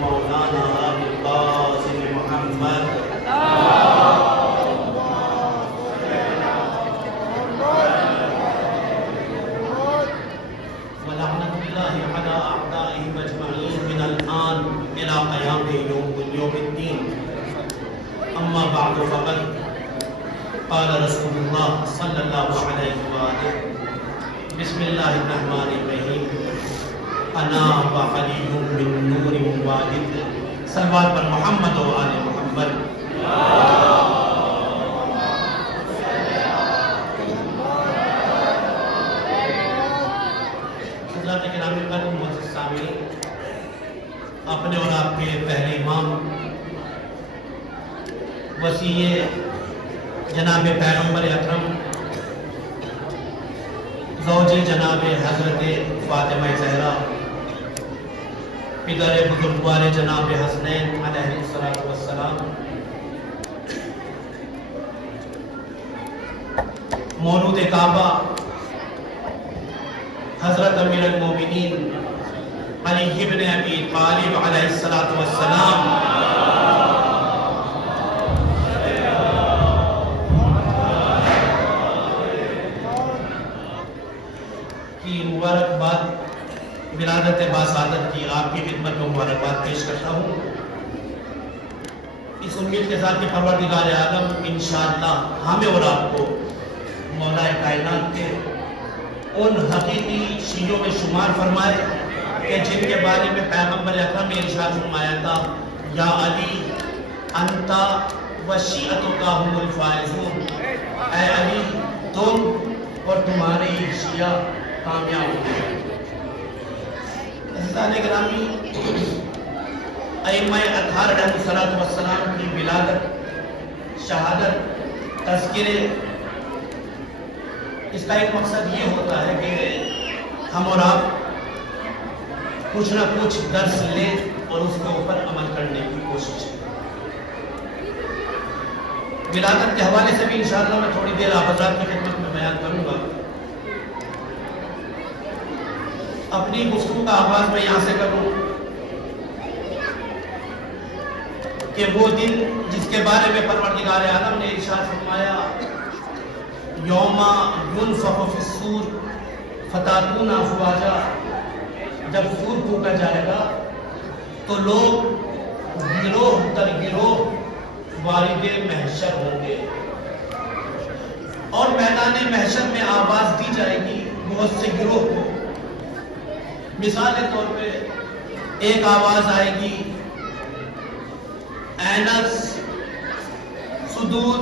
ومولانا أبي القاسم محمد ولعنة الله على أعدائهم أجمعين من الآن إلى قيام يوم الدين. أما بعد فقد قال رسول الله صلى الله عليه وآله بسم الله الرحمن الرحيم انا وعلی من نور واجد. صلوات پر محمد و آل محمد. حضرات گرامی قدر معزز سامعین، اپنے اور آپ کے پہلے امام وصی جناب پیغمبر اکرم زوج جناب حضرت فاطمہ زہرا، پدر بزرگوار جناب حسنین علیہ السلام، مولود کعبہ حضرت امیر المومنین علی بن ابی طالب علیہ السلام کی مبارکباد، ولادت باسعادت کی آپ کی خدمت میں مبارکباد پیش کرتا ہوں، اس امید کے ساتھ کہ پروردگار عالم انشاءاللہ ہمیں اور آپ کو مولا کائنات کے ان حقیقی شیعوں میں شمار فرمائے کہ جن کے بارے میں پیغمبر اکرم نے ارشاد فرمایا تھا یا علی انتا وشیعتک هم الفائزون، اے علی تم اور تمہارے شیعہ کامیاب ہوئے. عزیزان گرامی، ائمہ اطہار علیہ السلام کی ولادت، شہادت، تذکرے، اس کا ایک مقصد یہ ہوتا ہے کہ ہم اور آپ کچھ نہ کچھ درس لیں اور اس کے اوپر عمل کرنے کی کوشش کریں. ولادت کے حوالے سے بھی انشاءاللہ میں تھوڑی دیر آپ حضرات کی خدمت میں بیان کروں گا. اپنی گفتگو کا آغاز میں یہاں سے کروں کہ وہ دن جس کے بارے میں پروردگار عالم نے ارشاد فرمایا یوم ینفخ فی الصور فتاتون افواجا، جب سور پھونکا جائے گا تو لوگ گروہ در گروہ وارد محشر ہوں گے، اور میدان محشر میں آواز دی جائے گی بہت سے گروہ کو. مثال کے طور پہ ایک آواز آئے گی اینس صدور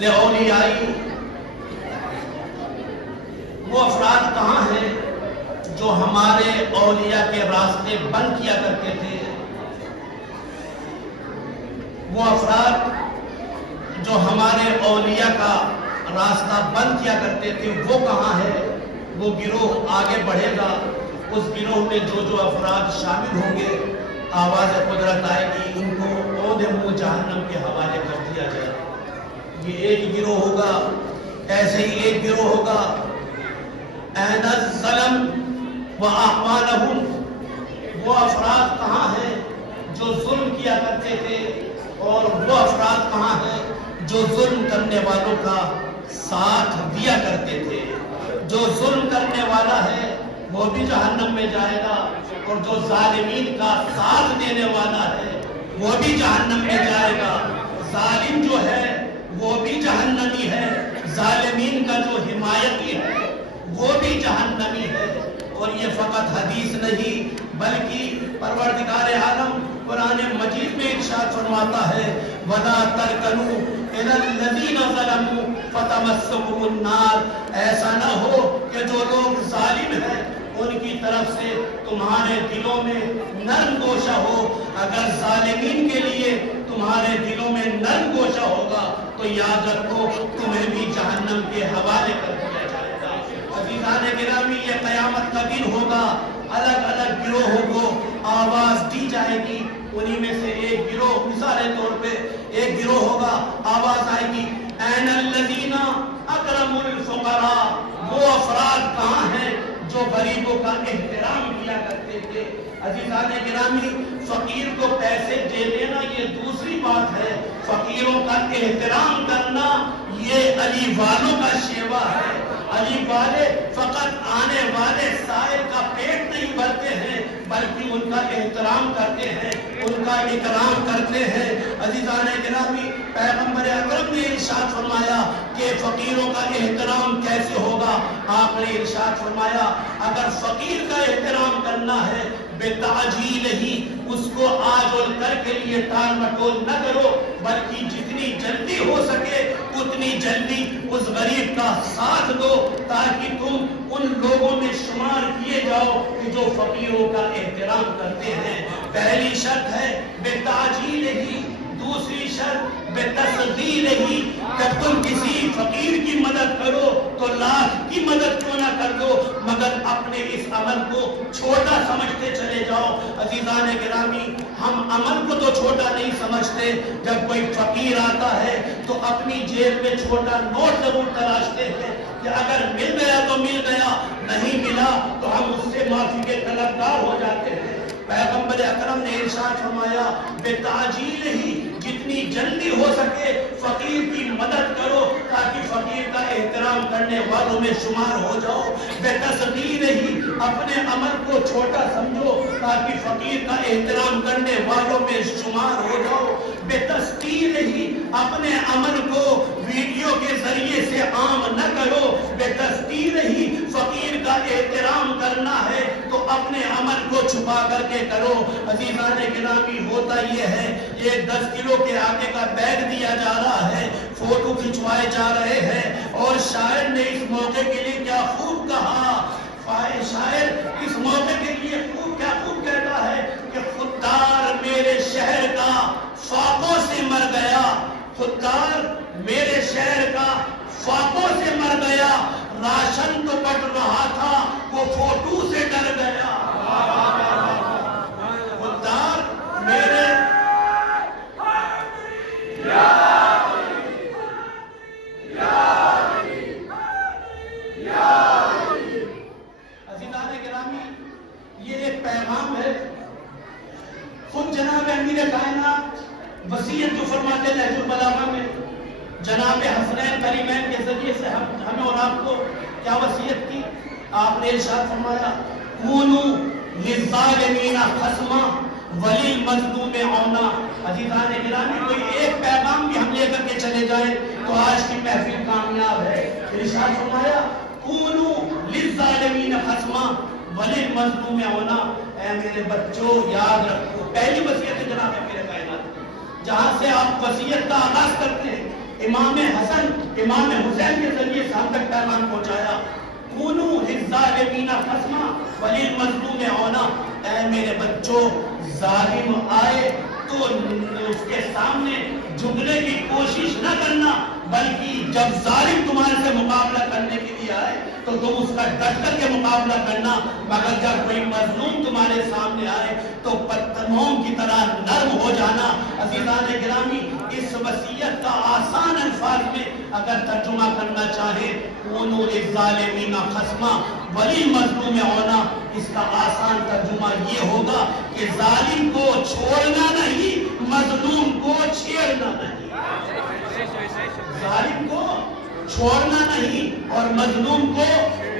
لأولیائی، وہ افراد کہاں ہیں جو ہمارے اولیاء کے راستے بند کیا کرتے تھے، وہ افراد جو ہمارے اولیاء کا راستہ بند کیا کرتے تھے وہ کہاں ہے. وہ گروہ آگے بڑھے گا، اس گروہ میں جو افراد شامل ہوں گے آواز قدرت آئے گی ان کو عہدے منہ جہنم کے حوالے کر دیا جائے. یہ ایک گروہ ہوگا. ایسے ہی ایک گروہ ہوگا این الظلم واعمالهم، وہ افراد کہاں ہیں جو ظلم کیا کرتے تھے، اور وہ افراد کہاں ہیں جو ظلم کرنے والوں کا ساتھ دیا کرتے تھے. جو ظلم کرنے والا ہے وہ بھی جہنم میں جائے گا، اور جو ظالمین کا ساتھ دینے والا ہے وہ بھی جہنم میں جائے گا. ظالم جو ہے وہ بھی جہنمی ہے، ظالمین کا جو حمایتی ہے وہ بھی جہنمی ہے. اور یہ فقط حدیث نہیں بلکہ پروردگار عالم قرآن مجید میں ارشاد فرماتا ہے وَلَا تَرْكَنُوا إِلَى الَّذِينَ ظَلَمُوا فَتَمَسَّكُمُ النَّارُ، ایسا نہ ہو کہ جو لوگ ظالم ہیں ان کی طرف سے تمہارے دلوں میں نرم گوشہ ہو. اگر ظالمین کے لیے تمہارے دلوں میں نرم گوشہ ہوگا تو یاد رکھو تمہیں بھی جہنم کے حوالے کر دیا جائے گا. عزیزان گرامی، یہ قیامت کا دن ہوگا، الگ الگ گروہوں کو آواز دی جائے گی. انہی میں سے ایک گروہ، مثال طور پہ ایک گروہ ہوگا، آواز آئے گی این الذین اکرموا الفقراء، وہ افراد کہاں ہیں جو غریبوں کا احترام کیا کرتے تھے۔ عزیزان گرامی، فقیر کو پیسے دے دینا یہ دوسری بات ہے، فقیروں کا احترام کرنا یہ علی والوں کا شیوا ہے۔ علی والے فقط آنے والے سائل کا پیٹ نہیں بھرتے ہیں بلکہ ان کا احترام کرتے ہیں، ان کا اکرام کرتے ہیں۔ عزیزان گرامی، پیغمبر اکرم نے ارشاد فرمایا کہ فقیروں کا احترام کیسے ہوگا؟ آپ نے ارشاد فرمایا اگر فقیر کا احترام کرنا ہے بتعجیل ہی، اس کو آج اور کل کے لیے ٹال مٹول نہ کرو بلکہ جتنی جلدی ہو سکے اتنی جلدی اس غریب کا ساتھ دو تاکہ تم ان لوگوں میں شمار کیے جاؤ کہ جو فقیروں کا احترام کرتے ہیں۔ پہلی شرط ہے بتعجیل ہی، دوسری شرط بتصغیر ہی۔ جب تم کسی فقیر کی مدد کرو تو لاکھ کی مدد کیوں نہ کر دو مگر اپنے اس عمل کو چھوٹا سمجھتے چلے جاؤ۔ عزیزان گرامی، ہم عمل کو تو چھوٹا نہیں سمجھتے، جب کوئی فقیر آتا ہے تو اپنی جیب میں چھوٹا نوٹ ضرور تلاشتے ہیں کہ اگر مل گیا تو مل گیا، نہیں ملا تو ہم اس سے معافی کے طلبگار ہو جاتے ہیں۔ پیغمبر اکرم نے ارشاد فرمایا بتعجیل ہی، جتنی جلدی ہو سکے فقیر کی مدد کرو تاکہ فقیر کا احترام کرنے والوں میں شمار ہو جاؤ۔ بتصغیر ہی، اپنے عمل کو چھوٹا سمجھو تاکہ فقیر کا احترام کرنے والوں میں شمار ہو جاؤ۔ بتستیر ہی، اپنے عمل کو ویڈیو کے ذریعے سے عام نہ کرو۔ بتستیر ہی، فقیر کا احترام کرنا ہے تو اپنے عمل کو چھپا کر کے کرو۔ عزیزان گرامی، ہوتا یہ ہے یہ 10 کلو کے آٹے کا بیگ دیا جا رہا ہے، فوٹو کھنچوائے جا رہے ہیں، اور شاعر نے اس موقع کے لیے کیا خوب کہا، شاعر اس موقع کے لیے کیا خوب کہتا ہے کہ خوددار میرے شہر کا فاقوں سے مر گیا، خوددار میرے شہر کا فاقوں سے مر گیا، راشن تو بٹ رہا تھا وہ فوٹو سے ڈر گیا۔ خوددار میرے عزیزان گرامی، یہ ایک پیغام ہے۔ خود جناب امیر کائنات وصیت جو فرماتے نہج البلاغہ میں، جناب حسنین کریمین کے ذریعے سے ہمیں اور آپ کو کیا وصیت کی؟ آپ نے ارشاد فرمایا کونوا للظالمین خصما وللمظلوم عونا۔ عزیزان گرامی، کوئی ایک پیغام بھی ہم لے کر کے چلے جائیں تو آج کی محفل کامیاب ہے۔ ارشاد فرمایا کونوا للظالمین خصما وللمظلوم عونا۔ اے میرے بچوں، یاد رکھو، پہلی وصیت ہے جناب امیر کائنات، جہاں سے آپ وصیت کا آغاز کرتے ہیں، امام حسن امام حسین کے ذریعے سے ہم تک پیغام پہنچایا کونوا للظالمین خصما وللمظلوم عونا۔ اے میرے بچوں، ظالم آئے تو اس کے سامنے جھکنے کی کوشش نہ کرنا، بلکہ جب ظالم تمہارے سے مقابلہ کرنے کے لیے آئے تو تم اس کا ڈٹ کر کے مقابلہ کرنا، مگر جب کوئی مظلوم تمہارے سامنے آئے تو موم کی طرح نرم ہو جانا۔ عزیزان گرامی، اس وصیت کا آسان الفاظ میں اگر ترجمہ کرنا چاہے کونوا للظالمین خصما وللمظلوم عونا، اس کا آسان ترجمہ یہ ہوگا کہ ظالم کو چھوڑنا نہیں، مظلوم کو چھیڑنا نہیں۔ ظالم کو چھوڑنا نہیں اور مظلوم کو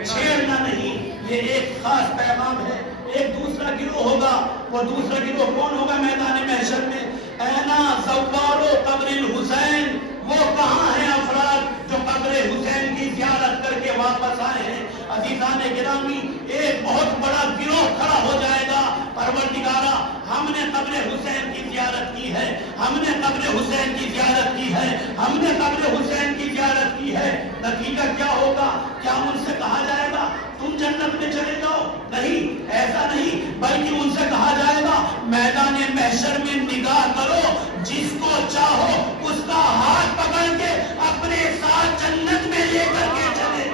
چھیڑنا نہیں، یہ ایک خاص پیغام ہے۔ ایک دوسرا گروہ ہوگا، وہ دوسرا گروہ کون ہوگا میدان محشر میں؟ اینا زوارو قبر الحسین، وہ کہاں ہیں افراد جو قبر حسین کی زیارت کر کے واپس آئے ہیں؟ عزیزان گرامی، ایک بہت بڑا گروہ کھڑا ہو جائے گا، پروردگارا ہم نے قبر حسین کی زیارت کی ہے، ہم نے قبر حسین کی زیارت کی ہے، ہم نے قبر حسین کی زیارت کی ہے۔ نتیجہ کیا ہوگا؟ کیا ان سے کہا جائے گا تم جنت میں چلے جاؤ؟ نہیں، ایسا نہیں، بلکہ ان سے کہا جائے گا میدان محشر میں نگاہ کرو، جس کو چاہو اس کا ہاتھ پکڑ کے اپنے ساتھ جنت میں لے کر کے چلے۔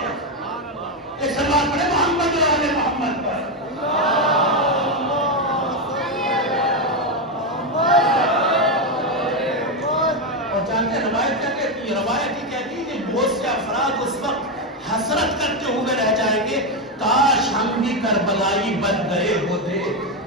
ایک سلوات پڑھے محمد و آل محمد پر۔ اور جانتے ہیں روایت کیا کہتی ہے؟ روایت یہ کہتی ہے کہ بہت سے افراد اس وقت حسرت کرتے ہوئے رہ جائیں گے، کاش ہم بھی کربلائی بن گئے ہوتے۔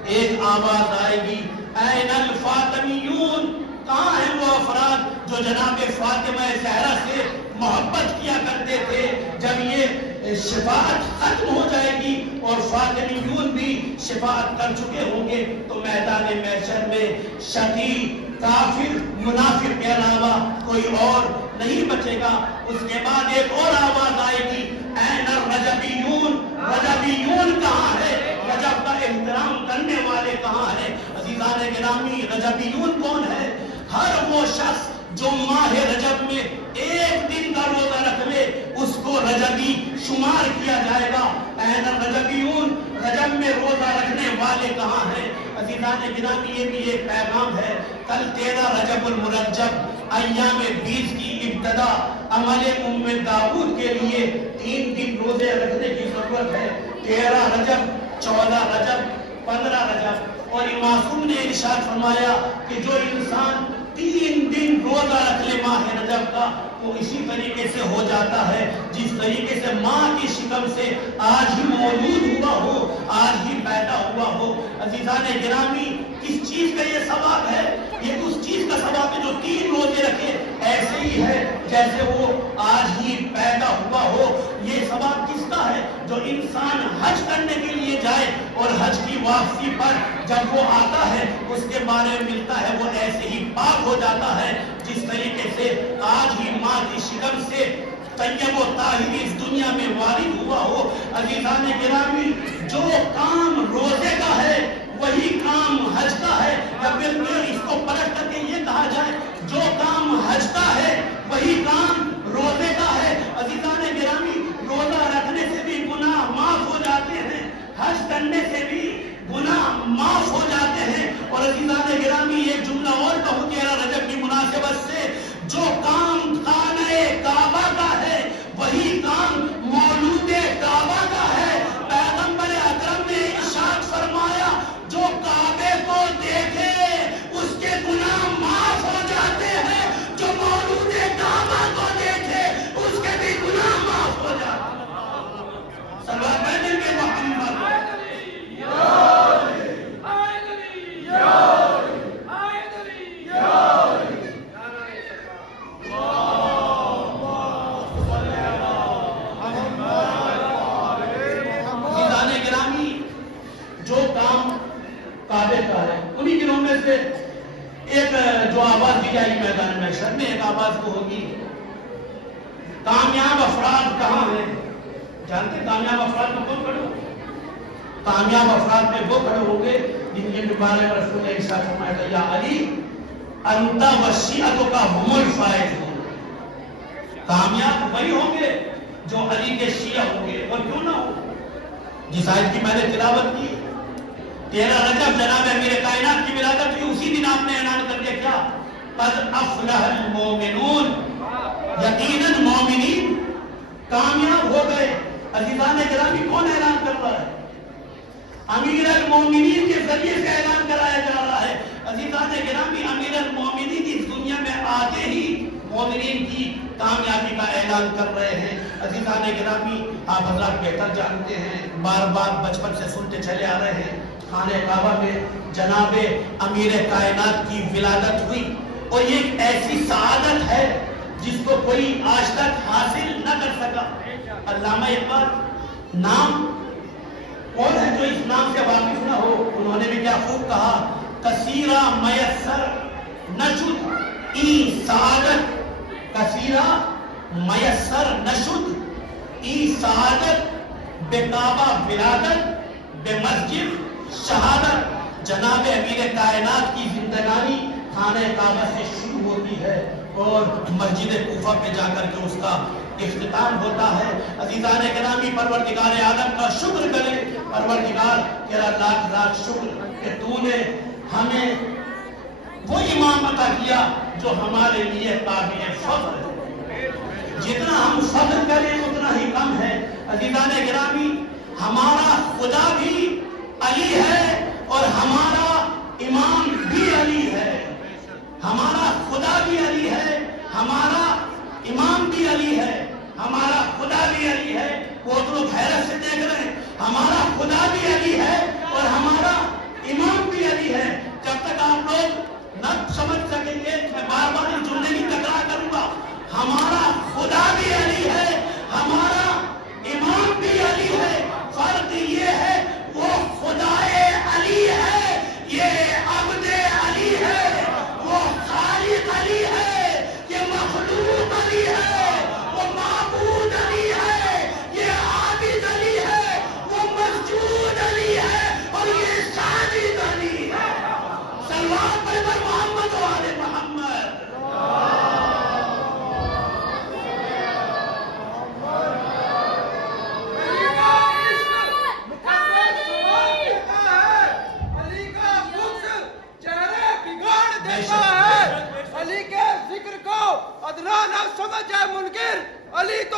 ایک آواز آئے گی، این الفاطمیون، کہاں ہیں وہ افراد جو جناب فاطمہ زہرا سے محبت کیا کرتے تھے؟ جب یہ شفاعت ختم ہو جائے گی اور فاطمیون بھی شفاعت کر چکے ہوں گے تو میدان محشر میں شقی، کافر، منافق کے علاوہ کوئی اور نہیں بچے گا۔ اس کے بعد ایک اور آواز آئے گی، این الرجبیون، رجبیون کہاں ہے؟ رجب کا احترام کرنے والے کہاں ہیں؟ عزیزان گرامی، رجبیون کون ہے؟ ہر وہ شخص جو ماہ رجب میں ایک دن کا روزہ رکھ لے اس کو رجبی شمار کیا جائے گا۔ این الرجبیون، رجب میں روزہ رکھنے والے کہاں ہیں؟ عزیزان گرامی، یہ بھی ایک پیغام ہے۔ کل 13 رجب المرجب، ایام 20 کی ابتدا، عمل داؤد کے لیے 3 دن روزے رکھنے کی ضرورت ہے۔ 13 رجب، 14 رجب، 15 رجب۔ اور معصوم نے ارشاد فرمایا کہ جو انسان 3 دن روزہ رکھ لے ماہ رجب کا، وہ اسی طریقے سے ہو جاتا ہے جس طریقے سے ماں کی شکم سے آج ہی مولود ہوا ہو، آج ہی پیدا ہوا ہو۔ عزیزان گرامی، کس چیز کا یہ ثواب ہے؟ یہ اس چیز کا ثواب ہے جو 3 روزے رکھے، ایسے ہی ہے جیسے وہ آج ہی پیدا ہوا ہو۔ یہ ثواب کس کا ہے؟ جو انسان حج کرنے کے لیے جائے اور حج کی واپسی پر جب وہ آتا ہے اس کے بارے میں ملتا ہے، وہ ایسے ہی پاک ہو جاتا ہے جس طریقے سے آج ہی ماں کی شکم سے طیب و طاہر اس دنیا میں وارد ہوا ہو۔ عزیزان گرامی، جو کام روزے کا ہے وہی کام حج کا ہے، یا پھر اس کو پلٹ کر کے یہ کہا جائے جو کام حج کا ہے وہی کام روزے کا ہے۔ عزیزان گرامی، روزہ رکھنے سے بھی گناہ معاف ہو جاتے ہیں، حج کرنے سے بھی گناہ معاف ہو جاتے ہیں۔ اور عزیزان گرامی، ایک جملہ اور کہوں 13 رجب کی مناسبت سے، جو کام خانہ کعبہ کا ہے وہی کام مولود کعبہ کا ہے۔ پیغمبر اکرم نے ارشاد فرمایا، جو کعبے کو دیکھے اس کے گناہ معاف ہو جاتے ہیں، جو مولود کعبہ کو دیکھے اس کے بھی گناہ معاف ہو جاتے ہیں۔ صلوات پڑھیں گے محمد۔ انہی دنوں میں سے ایک جو آواز دی جائے گی میدان محشر میں، ایک آواز کو ہوگی، کامیاب افراد کہاں ہیں؟ جانتے کامیاب افراد میں کون کھڑے ہوں؟ کامیاب افراد میں وہ کھڑے ہوں گے جن کے مبارک رسول نے ارشاد فرمایا تھا، یا علی انت وشیعتک هم الفائزون۔ کامیاب وہی ہوں گے جو علی کے شیعہ ہوں گے، اور کیوں نہ ہو؟ جس آیت کی میں نے تلاوت کی، 13 رجب جناب امیر کائنات کی ولادت ہوئی، اسی دن آپ نے اعلان کر دیا کیا؟ قد افلح المومنون، یقیناً مومنین کامیاب ہو گئے۔ عزیزان گرامی، کون اعلان کر رہا ہے؟ امیر المومنین کے ذریعے سے اعلان کرایا جا رہا ہے۔ عزیزان گرامی، امیر المومنین اس دنیا میں آتے ہی مومنین کی کامیابی کا اعلان کر رہے ہیں۔ عزیزان گرامی، آپ حضرات بہتر جانتے ہیں، بار بار بچپن سے سنتے چلے آ رہے ہیں، خانہ کعبہ میں جناب امیر کائنات کی ولادت ہوئی، اور یہ ایک ایسی سعادت ہے جس کو کوئی آج تک حاصل نہ کر سکا۔ علامہ اقبال نام کون ہے جو اس نام سے واقف نہ ہو؟ انہوں نے بھی کیا خوب کہا، کثیرہ میسر نشد ای سعادت، کثیرہ میسر نشد ای سعادت، بے کعبہ ولادت، بے مسجد شہادت۔ جناب امیر کائنات کی زندگانی خانہ کعبہ سے شروع ہوتی ہے اور مسجد کوفہ پہ جا کر کے اس کا اختتام ہوتا ہے۔ عزیزان گرامی، پروردگار عالم کا شکر کریں، پروردگار تیرا لاکھ لاکھ شکر کہ تو نے ہمیں وہ امام عطا کیا جو ہمارے لیے قابل فخر ہے۔ جتنا ہم فخر کریں اتنا ہی کم ہے۔ عزیزان گرامی، ہمارا خدا بھی علی ہے اور ہمارا امام بھی علی ہے، ہمارا خدا بھی علی ہے، ہمارا امام بھی علی ہے، ہمارا خدا بھی علی ہے۔ وہ تو لوگ حیرت سے دیکھ رہے ہیں، ہمارا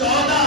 14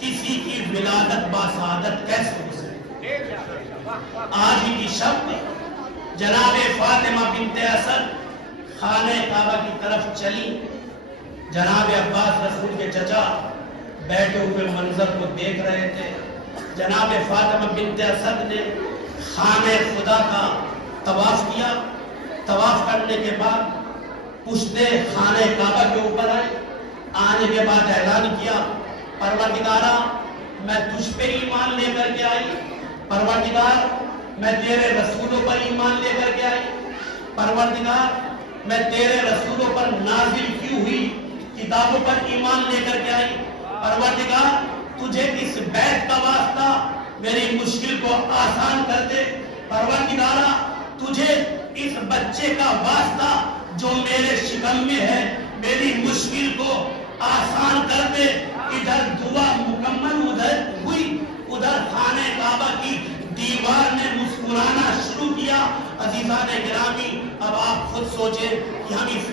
کسی کی ولادت باسعادت کیسے ہو سکتی؟ آج ہی کی شب جناب فاطمہ بنت اسد خانہ کعبہ کی طرف چلی. جناب عباس رسول کے چچا بیٹھے ہوئے منظر کو دیکھ رہے تھے. جناب فاطمہ بنت اسد نے خانہ خدا کا طواف کیا. طواف کرنے کے بعد پشتے خانہ کعبہ کے اوپر آئے. آنے کے بعد اعلان کیا پروردگارا میں تجھ پہ ایمان لے کر کے آئی. پروردگار میں تیرے رسولوں پر ایمان لے کر کے آئی. پروردگار میں تیرے رسولوں پر نازل کی ہوئی کتابوں پر ایمان لے کر کے آئی. پروردگار تجھے اس بیت کا واسطہ میری مشکل کو آسان کر دے. پروردگارا تجھے اس بچے کا واسطہ جو میرے شکم میں ہے میری مشکل کو آسان کر دے. ادھر دعا مکمل ادھر ہوئی. ادھر خانہ کعبہ کی دیوار نے مسکرانا شروع کیا. عزیزان گرامی اب آپ خود سوچیں کہ ہم اس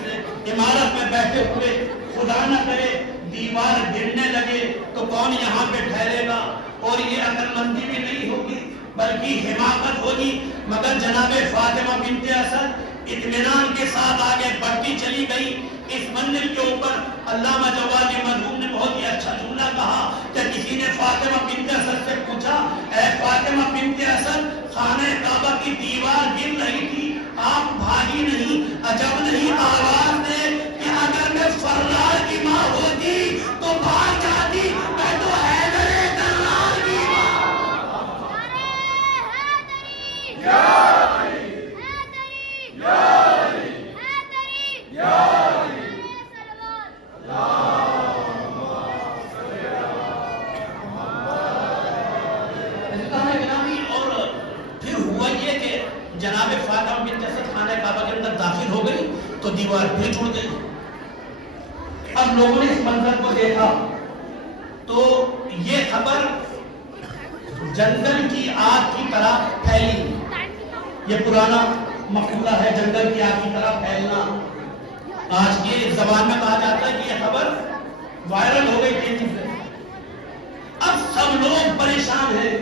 عمارت میں بیٹھے ہوئے خدا نہ کرے دیوار گرنے لگے تو کون یہاں پہ ٹھہرے گا؟ اور یہ عقل مندی بھی نہیں ہوگی بلکہ حماقت ہوگی. مگر جناب فاطمہ بنت اسد اطمینان کے ساتھ آگے بڑھتی چلی گئی. اس منزل کے اوپر علامہ جوادی مرحوم نے بہت ہی اچھا جملہ کہا کہ کسی نے فاطمہ بنت اسد سے پوچھا اے فاطمہ بنت اسد خانہ کعبہ کی دیوار گر رہی تھی آپ بھاگی نہیں عجب نہیں آواز دے کہ اگر میں فرار کی ماں ہوتی تو بھاگ جاتی. میں تو حیدر کرار کی جناب فاطمہ بنت اسد خانہ کعبہ کے اندر داخل ہو گئی تو دیوار پھر ٹوٹ گئی. اب لوگوں نے اس منظر کو دیکھا تو یہ خبر جنگل کی آگ کی طرح پھیلی. یہ پرانا مقولہ ہے جنگل کی آگ کی طرح پھیلنا. آج کے زبان میں کہا جاتا ہے کہ یہ خبر وائرل ہو گئی تیزی سے. اب سب لوگ پریشان ہیں.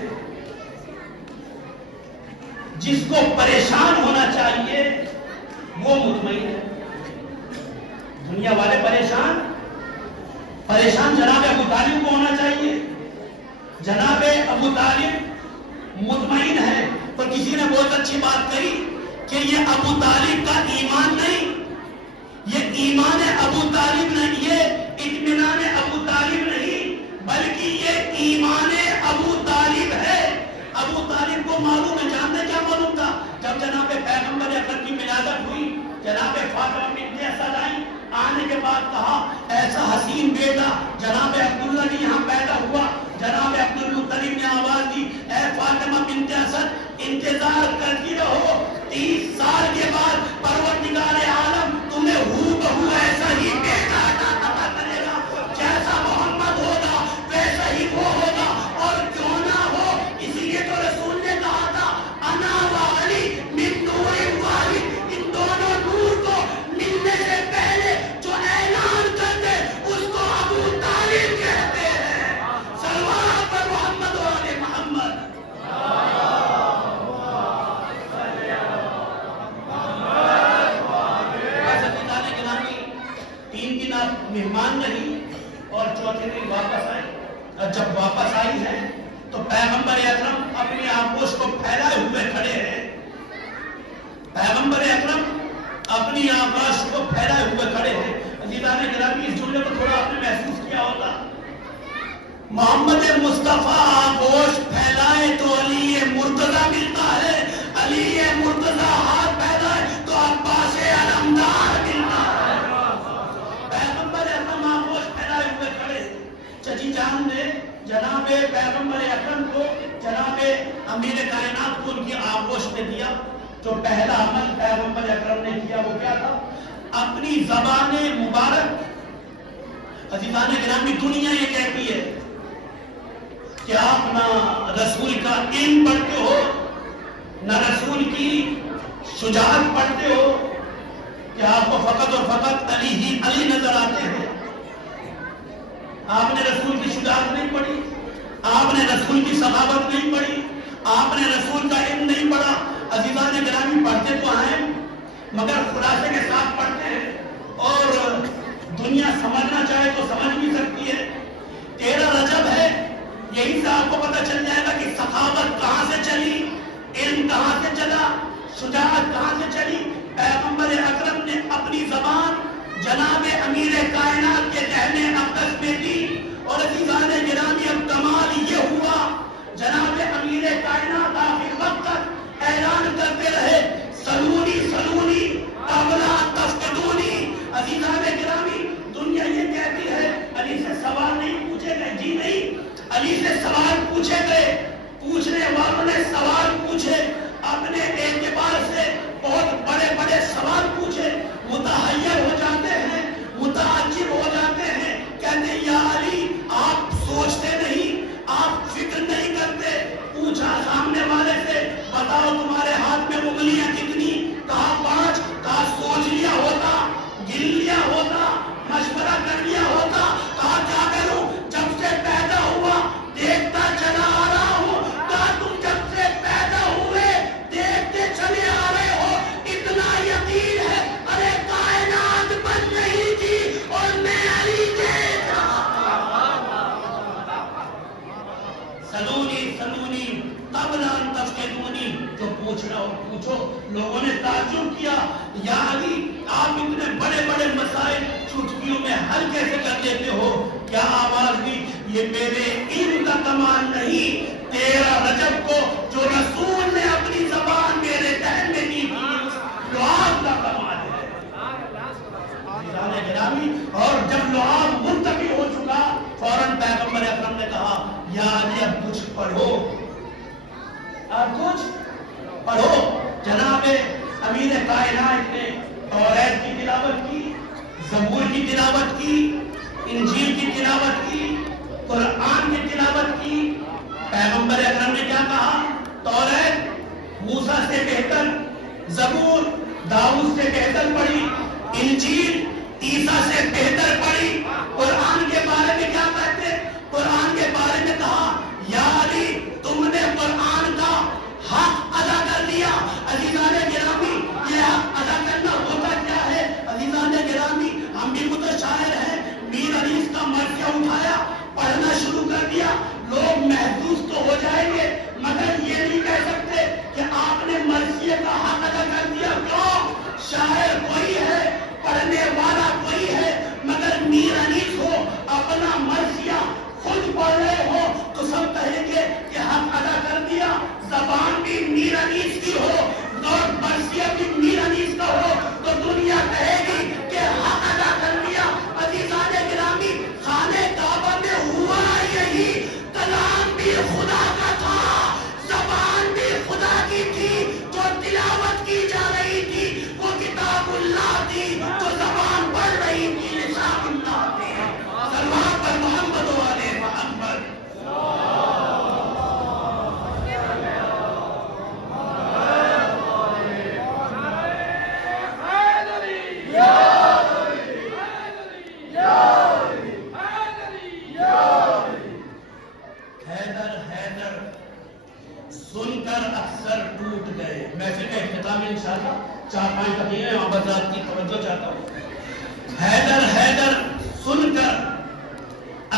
جس کو پریشان ہونا چاہیے وہ مطمئن ہے. دنیا والے پریشان جناب ابو طالب کو ہونا چاہیے. جناب ابو طالب مطمئن ہے. پر کسی نے بہت اچھی بات کہی کہ یہ ابو طالب کا ایمان نہیں, یہ ایمان ابو طالب نہیں, یہ اطمینان ابو طالب نہیں بلکہ یہ ایمان ابو طالب ہے. ابو طالب کو معلوم ہے, جانتے کیا معلوم تھا؟ جب جناب پیغمبر اکرم کی ولادت ہوئی جناب فاطمہ بنت اسد آئی. آنے کے بعد کہا ایسا حسین بیٹا جناب عبداللہ نے یہاں پیدا ہوا. جناب عبدالمطلب نے آواز دی اے فاطمہ بنت اسد انتظار کرتی رہو 30 سال کے بعد پروردگار عالم تمہیں ہو بہو ایسا ہی بیٹا عطا کرے گا. جیسا محمد ہوگا ویسا ہی وہ ہوگا اور کیوں نہ ہو. اسی لیے تو رسول نے کہا تھا انا و علی من نور واحد. ان دونوں نور کو ملنے سے پہلے جو اعلان کر دے اس کو ابو طالب کہتے ہیں. صلوات پر محمد و آل محمد. تین دن آپ مہمان رہی اور چوتھے دن واپس آئے. اور جب واپس آئی ہے تو پیغمبر اکرم اپنی آغوش کو پھیلائے ہوئے کھڑے ہیں. پیغمبر اکرم اپنی آغوش کو پھیلائے ہوئے کھڑے ہیں. عزیزان گرامی اس جملے کو تھوڑا آپ نے محسوس کیا ہوگا. محمد مصطفیٰ آغوش پھیلائے تو علی مرتضی ملتا ہے. علی مرتضی ہاتھ پھیلائے تو عباس علمدار ملتا ہے. پیغمبر اکرم آغوش پھیلائے ہوئے کھڑے. چچی جان نے جناب پیغمبر اکرم کو جناب امیر کائنات کو ان کی آغوش میں دیا. جو پہلا عمل پیغمبر اکرم نے کیا وہ کیا تھا؟ اپنی زبان مبارک. عزیزان گرامی دنیا یہ کہتی ہے کہ آپ نہ رسول کا علم پڑھتے ہو نہ رسول کی شجاعت پڑھتے ہو کہ آپ کو فقط اور فقط علی ہی علی نظر آتے ہیں. آپ نے رسول کی شجاعت نہیں پڑھی. آپ نے رسول کی سخاوت نہیں پڑھی, آپ نے رسول کا علم نہیں پڑھا. عزیزان گرامی پڑھتے تو ہیں مگر خلاصے کے ساتھ پڑھتے ہیں, اور دنیا سمجھنا چاہے تو سمجھ بھی سکتی ہے. 13 رجب ہے, یہی سے آپ کو پتہ چل جائے گا کہ سخاوت کہاں سے چلی, علم کہاں سے چلا, شجاعت کہاں سے چلی. پیغمبر اکرم نے اپنی زبان جناب امیر کائنات کے کہنے اقدس میں دی. اور عزیزان گرامی اب کمال یہ ہوا, جناب امیر کائنات آخر وقت تک اعلان کرتے رہے سلونی سلونی قبلا تفتدونی. عزیزان گرامی دنیا یہ کہتی ہے علی سے سوال نہیں پوچھے گئے, جی نہیں, علی سے سوال پوچھے گئے, پوچھنے والوں نے سوال پوچھے, اپنے اعتبار سے بہت بڑے بڑے سوال پوچھے, متحیر ہو جاتے ہیں, متعجب ہو جاتے ہیں, کہتے ہیں یا علی آپ سوچتے نہیں, آپ فکر نہیں کرتے. پوچھا سامنے والے سے بتاؤ تمہارے ہاتھ میں انگلیاں کتنی, کہا 5, کہا سوچ لیا ہوتا, گن لیا ہوتا, مشورہ کر لیا ہوتا, کہا کیا کروں جب سے پیدا ہوا دیکھتا چلا آ رہا ہوں, کہا تم جب سے پیدا ہوئے دیکھتے چلے آ رہے ہو, اتنا یقین ہے ارے کائنات بن رہی تھی اور میں علی دیکھ رہا. سلونی سلونی قبل ان تفتدونی, جو پوچھنا ہو پوچھو. لوگوں نے تعجب کیا, یا علی آپ اتنے بڑے بڑے مسائل چٹکیوں میں حل کیسے کر لیتے ہو. کیا آواز دی, یہ میرے علم کا کمال نہیں, 13 رجب کو جو رسول نے اپنی زبان میرے ذہن میں دی تھی اس لعاب کا کمال ہے. گرامی, اور جب لعاب منتقل ہو چکا فوراً پیغمبر اکرم نے کہا یا علی اب کچھ پڑھو, اب کچھ پڑھو. جناب امیر کائنات نے توریت کی تلاوت کی, زبور کی تلاوت کی, انجیل کی تلاوت کی, قرآن کی تلاوت کی. پیغمبر اکرم نے کیا کہا, توریت موسیٰ سے بہتر, زبور داؤد سے بہتر پڑھی, انجیل عیسیٰ سے بہتر پڑھی. قرآن کے بارے میں کیا کہتے, قرآن کے بارے میں کہا یا علی تم نے قرآن کا حق ادا کر دیا. عزیزان گرامی یہ حق ادا کرنا ہوتا کیا ہے. عزیزان گرامی ہم بھی متشائر ہیں, میر علیز کا مرثیہ اٹھایا, پڑھنا شروع کر دیا. لوگ محظوظ تو ہو جائیں گے مگر یہ نہیں کہہ سکتے کہ آپ نے مرثیے کا حق ادا کر دیا. کیوں, شاعر کوئی ہے, پڑھنے والا کوئی ہے, مگر میر علیز ہو اپنا مرثیہ خود پڑھ رہے ہو تو سب کہیں گے کہ حق ادا کر دیا. زبان بھی میر علیز کی ہو اور مرثیہ بھی میر علیز کا ہو تو دنیا کہے گی کہ حق ادا کر دیا. عزیزان گرامی خانہ کعبہ میں ہوا یہی, کلام بھی خدا کا تھا, زبان بھی خدا کی تھی, جو تلاوت کی جا رہی تھی وہ کتاب اللہ تھی, جو زبان پڑھ رہی تھی لسان اللہ تھی. سلوات پر محمد و آل محمد. سن کر اکثر ٹوٹ گئے. محفل کا اختتام انشاءاللہ 4-5 دقیقے وہاں پر ذات کی توجہ چاہتا ہوں. حیدر حیدر سن کر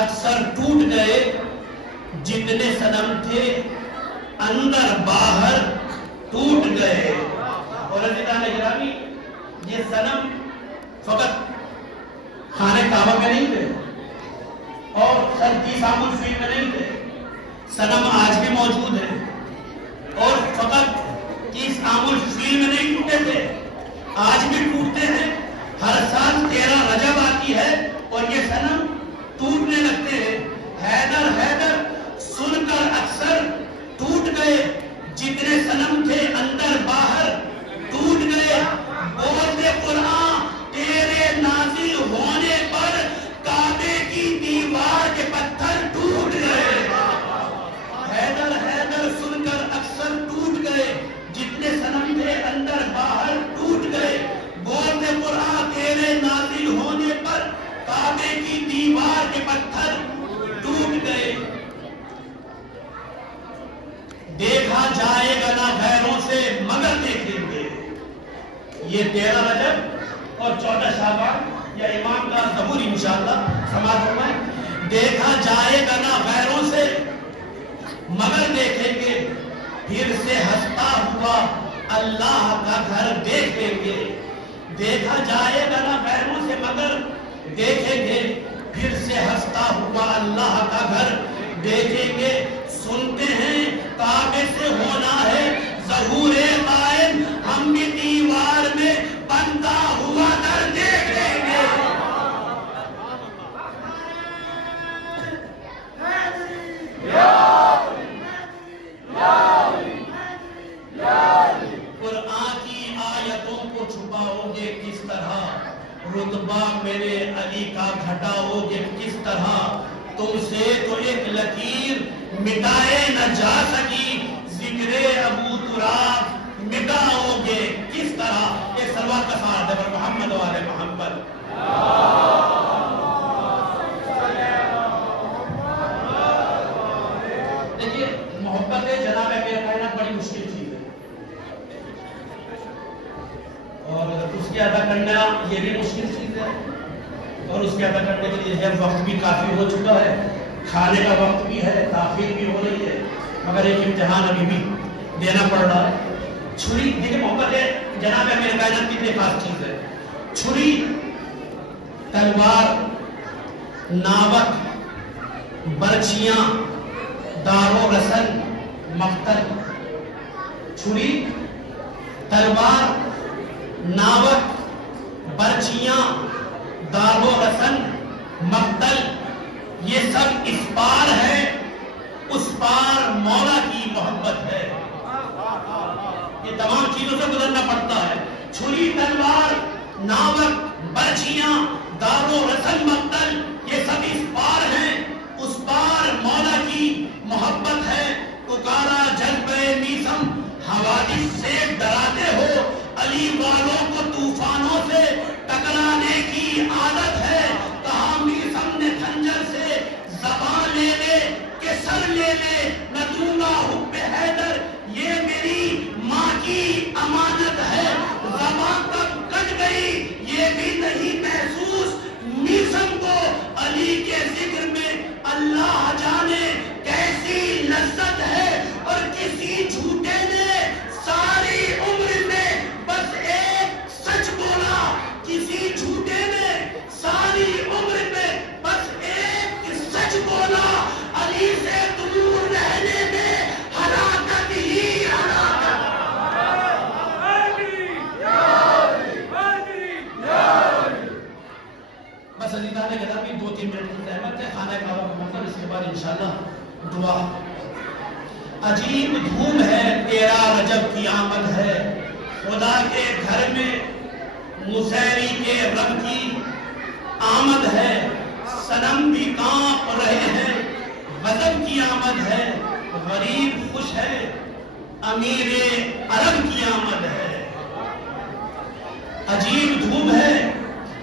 اکثر ٹوٹ گئے, جتنے صنم تھے اندر باہر ٹوٹ گئے. اور عزیزان گرامی یہ صنم فقط خانہ کعبہ میں نہیں تھے اور 30 عام الفیل میں نہیں تھے, صنم آج بھی موجود ہے اور فقط 30 عام الفیل میں نہیں ٹوٹے تھے, آج بھی ٹوٹتے ہیں. ہر سال 13 رجب آتی ہے اور یہ صنم ٹوٹنے لگتے ہیں. حیدر حیدر سن کر اکثر ٹوٹ گئے, جتنے صنم تھے اندر باہر ٹوٹ گئے. بولتے قرآن تیرے نازل ہونے پر کعبے کی دیوار کے پتھر ٹوٹ گئے. حیدر حیدر سن کر اکثر ٹوٹ گئے, جتنے صنم تھے اندر باہر ٹوٹ گئے. یہ 13 رجب اور 14 شعبان یا امام کا ظہور انشاءاللہ سماعت فرمائیں۔ دیکھا جائے گا نہ غیروں سے مگر دیکھیں گے پھر سے ہنستا ہوا اللہ کا گھر دیکھیں گے۔ دیکھا جائے گا نہ غیروں سے مگر دیکھیں گے پھر سے ہنستا ہوا اللہ کا گھر دیکھیں گے۔ سنتے ہیں کعبے سے ہونا ہے ظہور قائم، ہم بھی دیوار میں بنتا ہوا در دیکھیں گے۔ قرآن کی آیتوں کو چھپاؤ گے کس طرح، رتبہ میرے علی کا گھٹاؤ گے کس طرح، تم سے تو ایک لکیر مٹائے نہ جا سکی، ذکر ابو تراب مٹاؤ گے کس طرح۔ ایک سلوات کا ساتھ ہے محمد و آل محمد۔ دیکھیے محبت جناب امیر کائنات بڑی مشکل چیز ہے، اور اس کے ادا کرنا یہ بھی مشکل چیز ہے، اور اس کے ادا کرنے کے لیے وقت بھی کافی ہو چکا ہے، کھانے کا وقت بھی ہے، تاخیر بھی ہو رہی ہے، مگر ایک امتحان ابھی بھی دینا پڑ رہا ہے۔ چھری، دیکھیں محبت ہے جناب امیر کائنات کتنی خاص چیز ہے۔ چھری، تلوار، ناوک، برچیاں، دار و رسن، مقتل۔ چھری، تلوار، ناوک، برچیاں، دار و رسن، مقتل، یہ سب اس پار ہے، اس پار مولا کی محبت ہے۔ یہ تمام چیزوں سے گزرنا پڑتا ہے۔ چھری، تلوار، ناوک، برچیاں، دار و رسن، مقتل، یہ سب اس پار ہیں، اس پار مولا کی محبت ہے۔ پکارا جذبہ میثم، حوادث سے ڈراتے ہو، علی والوں کو طوفانوں سے ٹکرانے کی عادت ہے۔ کہا میثم نے خنجر سے زبان لے لے کہ سر لے لے، نہ دوں گا حب حیدر، یہ میری ماں کی امانت ہے۔ زبان کب کٹ گئی یہ بھی نہیں محسوس، میثم کو علی کے ذکر میں اللہ جانے کیسی لذت ہے، اور کسی جھوٹے نے ساری عمر میں بس ایک سچ بولا، کسی جھوٹے نے ساری عمر میں بس ایک سچ بولا، علی سے دور رہنے میں ہلاکت ہی ہلاکت۔ بس علی تعالیٰ کے بھی 2-3 منٹ کی زحمت ہے، خانہ کعبہ کا مطلب، اس کے بعد انشاءاللہ دعا۔ عجیب دھوم ہے 13 رجب کی آمد ہے، خدا کے گھر میں مسیری کے رب کی آمد ہے، صنم بھی کانپ رہے ہیں، غضب کی آمد ہے، غریب خوش ہے، امیر عرب کی آمد ہے۔ عجیب دھوم ہے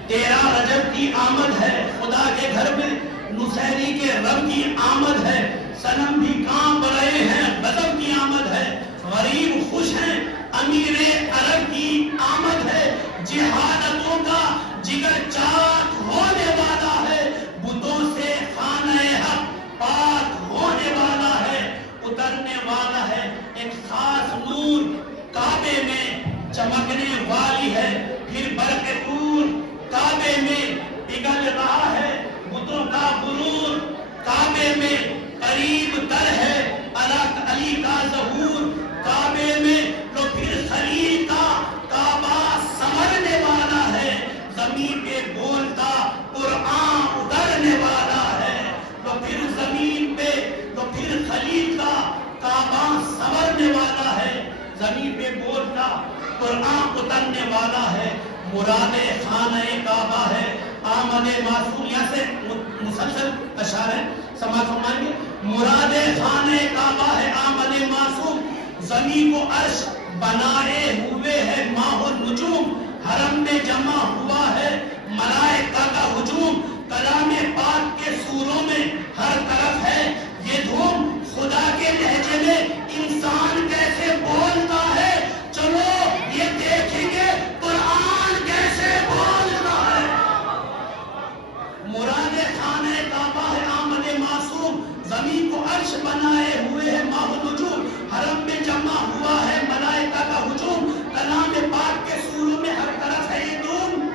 13 رجب کی آمد ہے، خدا کے گھر میں نصیری کے رب کی آمد ہے، صنم بھی کانپ رہے ہیں، غضب کی آمد ہے، غریب خوش ہیں، امیر عرب کی آمد ہے۔ جہالتوں کا جگر چاک ہونے والا ہے، بتوں سے خانہ حق پاک ہونے والا ہے، اترنے والا ہے ایک خاص نور، کعبے میں چمکنے والی ہے، پھر برق نور کعبے میں پگھل رہا ہے، بتوں کا غرور کعبے میں قریب تر ہے، علی کا ظہور کعبے میں، تو پھر خلیل کا کعبہ سنورنے والا ہے، زمین پہ بولتا قرآن اترنے والا ہے، تو پھر زمین پہ، تو پھر خلیل کا کعبہ سنورنے والا ہے، زمین پہ بولتا قرآن اترنے والا ہے، مراد خانہ کعبہ ہے، آمد معصوم، یہاں سے مسلسل اشعار ہے، سماعت فرمائیں گے۔ مراد خانہ کعبہ ہے آمد معصوم، زمین کو عرش بنائے ہوئے ہے ماہ و نجوم، حرم میں جمع ہوا ہے ملائکہ کا ہجوم، کلام پاک کے سوروں میں ہر طرف ہے یہ دھوم، خدا کے لہجے میں انسان کیسے بولتا ہے، چلو یہ دیکھیں گے قرآن علی کو عرش بنائے ہوئے ہے ماہ نجوم، حرم میں جمع ہوا ہے ملائکہ کا ہجوم، کلام پاک کے سوروں میں ہر طرف ہے یہ دھوم،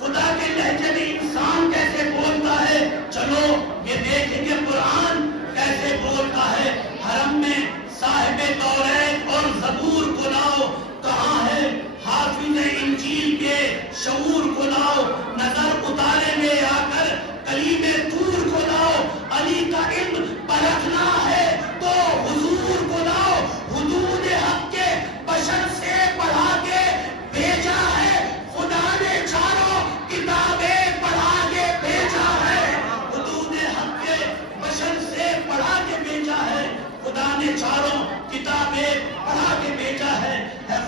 خدا کے لہجے میں انسان کیسے بولتا ہے، چلو یہ دیکھیں گے قرآن کیسے بولتا ہے، حرم میں صاحب توریت اور زبور کو لاؤ، کہاں ہے حافظ انجیل کے شعور کو لاؤ، نظر اتارے میں آ کر کلیم طور کو لاؤ، علی کا علم پرکھنا ہے تو حضور کو لاؤ، حدود حق کے بشر سے پڑھا کے بھیجا ہے خدا نے، چاروں کتابیں پڑھا کے بھیجا ہے، حدود حق کے بشر سے پڑھا کے بھیجا ہے خدا نے، چاروں کتابیں پڑھا کے بھیجا ہے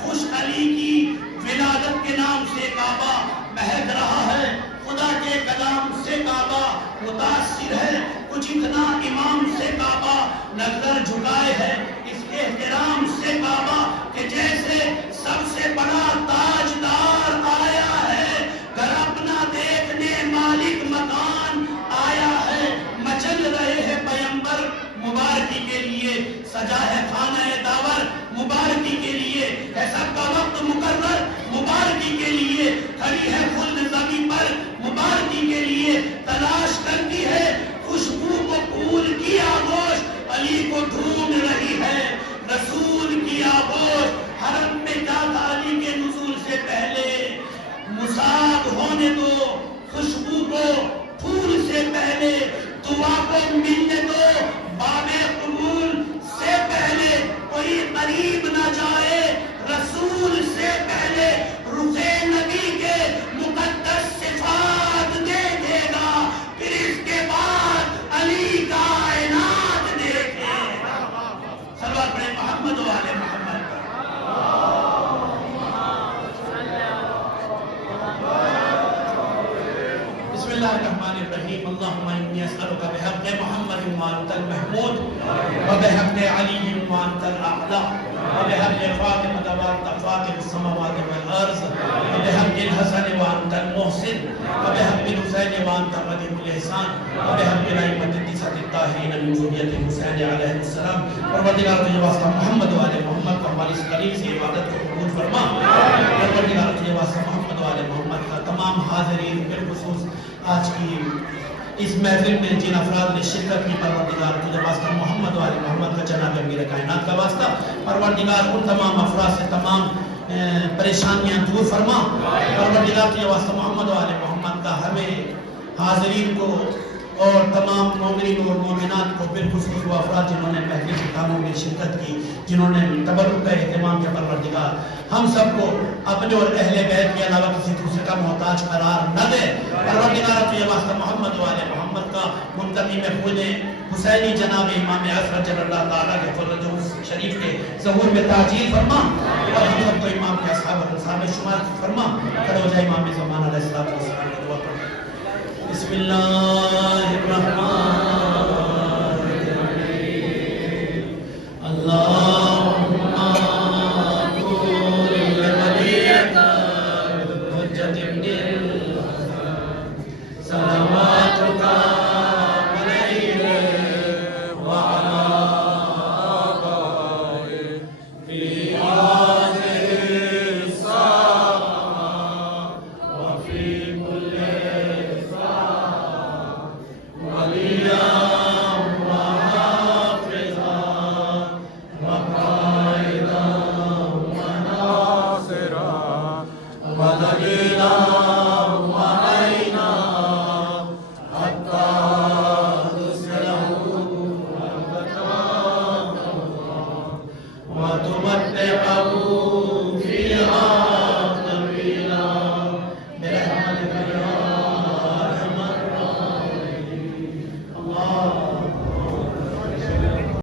خوش علی کی ولادت کے نام سے کعبہ مہک رہا ہے، خدا کے کلام سے کعبہ متاثر ہے، کچھ اتنا امام سے کعبہ نظر جھکائے ہے، اس کے احترام سے کعبہ کہ جیسے سب سے بڑا تاجدار آیا ہے، گھر اپنا دیکھنے مالک مکان آیا ہے، مچل رہے ہیں پیمبر مبارکی کے لیے، سجا ہے خانہ داور مبارکی کے لیے، ہے سب کا وقت مقرر مبارکی کے لیے، کھڑی ہے خلد زمین پر مبارکی کے لیے، تلاش کرتی ہے خوشبو کو پھول کی آغوش، علی کو ڈھونڈ رہی ہے رسول کی آغوش، حرم میں جاتا علی کے نزول سے پہلے، مساغ ہونے دو خوشبو کو پھول سے پہلے، دعا کو ملنے دو باب قبول سے پہلے، کوئی قریب نہ جائے رسول سے پہلے، رخ نبی کے مقدس صفات دیکھے گا، پھر اس کے بعد علی کا عنایت دیکھے گا، صلوات پڑھیں محمد و آل محمد پر۔ بسم اللہ الرحمن الرحیم، اللہم انی اسألک بحق محمد وانت المحمود وبحق علی وانت الاعلی وبحق فاطمہ وانت فاطر السماوات والارض وبحق الحسن وانت المحسن وبحق الحسین وانت قدیم الاحسان وبحق الائمة التسعة الطاہرین من ذریۃ الحسین علیہ السلام، پروردگار تجھے واسطہ محمد و آل محمد کو ہماری اس قریب سے عبادت کو قبول فرما، پروردگار تجھے واسطہ محمد و آل محمد کا تمام حاضرین بالخصوص آج کی اس محفل میں جن افراد نے شرکت کی، پروردگار تجھے واسطہ محمد و آل محمد کا جناب امیر کائنات کا واسطہ، پروردگار ان تمام افراد سے تمام پریشانیاں دور فرما، پروردگار تجھے واسطہ محمد و آل محمد کا ہمیں حاضرین کو اور تمام مومنین اور مومنات کو بالخصوص وہ افراد جنہوں نے محفل کے کاموں میں شرکت کی، جنہوں نے تبرک کا اہتمام کیا، پروردگار ہم سب کو اپنے اور اہل بیت کے علاوہ کسی دوسرے کا محتاج قرار نہ دے، پروردگار تجھے واسطہ محمد و آل محمد کا منتقم خود حسینی جناب امام اصغر جل اللہ تعالیٰ کے فرجہ شریف کے ظہور میں تعجیل فرما، اور ہم سب کو امام کے اصحاب الرسال میں شمار فرما، کھڑے ہو جائے امام زمان علیہ السلام کی دعا پر۔ بسم اللہ الرحمن الرحیم، اللہم قول ولیک حجت ابن صلواتک علیہ وعلی آبائہ فی هذه الساعة وفی کل وتمتعه